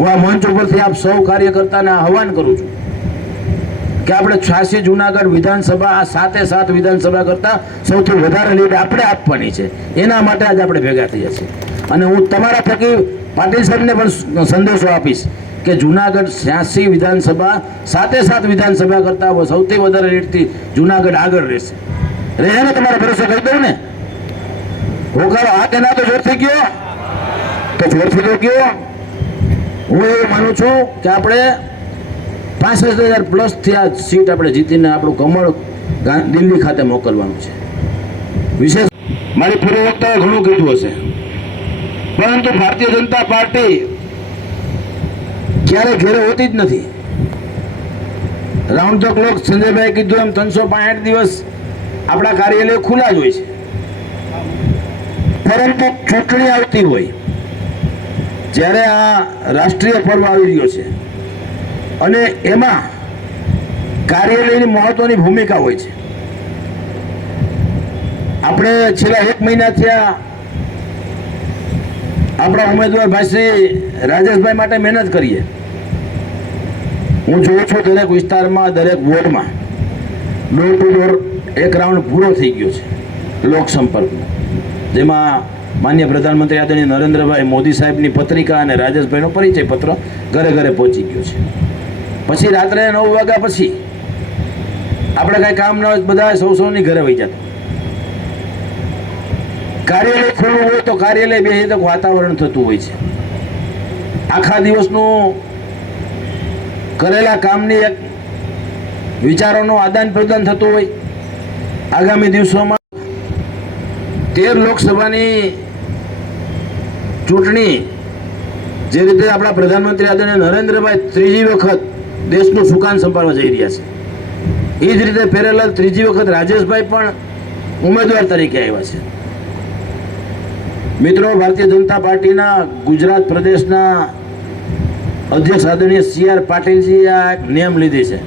હું આ મંચ ઉપરથી આપ સૌ કાર્યકર્તાને આહવાન કરું છું કે આપણે છ્યાસી જુનાગઢ વિધાનસભા આ સાતે સાત વિધાનસભા કરતા સૌથી વધારે લીડ આપણે આપવાની છે. એના માટે આજે આપણે ભેગા થઈએ છીએ. અને હું તમારા થકી પાટીલ સાહેબને પણ સંદેશો આપીશ કે જુનાગઢ છ્યાસી વિધાનસભા સાતે સાત વિધાનસભા કરતા સૌથી વધારે લીડથી જુનાગઢ આગળ રહેશે. રહે ને તમારો ભરોસો કહી દઉં ને? હોકારો હાથ એના તો જોરથી ગયો? તો જોરથી તો ગયો હું એવું માનું છું કે આપણે પાસઠ હજાર પ્લસથી આ સીટ આપણે જીતીને આપણું કમળ દિલ્હી ખાતે મોકલવાનું છે. વિશેષ મારી પૂર્વ ઘણું કીધું હશે. પરંતુ ભારતીય જનતા પાર્ટી ક્યારે ઘેરે હોતી જ નથી. રાઉન્ડ ધ ક્લોક સંજયભાઈ કીધું એમ, ત્રણસો પાંઠ દિવસ આપણા કાર્યાલય ખુલ્લા જ હોય છે. પરંતુ ચૂંટણી આવતી હોય જ્યારે આ રાષ્ટ્રીય પર્વ આવી રહ્યો છે અને એમાં કાર્યાલયની મહત્વની ભૂમિકા હોય છે. આપણે છેલ્લા એક મહિના થયા આપણા ઉમેદવાર ભાઈ શ્રી રાજેશભાઈ માટે મહેનત કરીએ. હું જોઉં છું દરેક વિસ્તારમાં, દરેક વોર્ડમાં ડોર ટુ ડોર એક રાઉન્ડ પૂરો થઈ ગયો છે લોક સંપર્કનો. જેમાં માન્ય પ્રધાનમંત્રી આદરણીય નરેન્દ્રભાઈ મોદી સાહેબની પત્રિકા અને રાજેશભાઈનો પરિચય પત્ર ઘરે ઘરે પહોંચી ગયો છે. પછી રાત્રે નવ વાગ્યા પછી આપણે કાંઈ કામ ન હોય બધા સૌ સૌની ઘરે વહી જતા. કાર્યાલય ખુલ્લું હોય તો કાર્યાલય બે તો વાતાવરણ થતું હોય છે. આખા દિવસનું કરેલા કામની એક વિચારોનું આદાન પ્રદાન થતું હોય. આગામી દિવસોમાં તેર લોકસભાની ચૂંટણી જે રીતે આપણા પ્રધાનમંત્રી આદરણીય નરેન્દ્રભાઈ ત્રીજી વખત દેશનું સુકાન સંભાળવા જઈ રહ્યા છે. એ જ રીતે પેરેલલ ત્રીજી વખત રાજેશભાઈ પણ ઉમેદવાર તરીકે આવ્યા છે. મિત્રો, ભારતીય જનતા પાર્ટીના ગુજરાત પ્રદેશના અધ્યક્ષ આદરણીય સી આર પાટીલજીએ આ નિયમ લીધી છે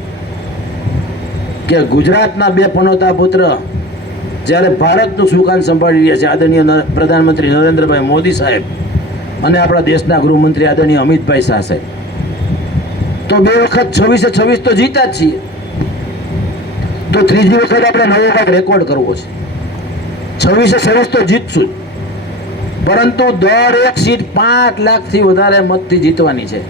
કે ગુજરાતના બે પનોતા પુત્ર જ્યારે ભારતનું સુકાન સંભાળી રહ્યા છે, આદરણીય પ્રધાનમંત્રી નરેન્દ્રભાઈ મોદી સાહેબ અને આપણા દેશના ગૃહમંત્રી આદરણીય અમિતભાઈ શાહ સાહેબ. તો બે વખત છવ્વીસે છવ્વીસ તો જીતા જ છીએ. તો ત્રીજી વખત આપણે નવો કાંઈક રેકોર્ડ કરવો છે. છવ્વીસે છવ્વીસ તો જીતશું પરંતુ દર એક સીટ પાંચ લાખથી વધારે મતથી જીતવાની છે.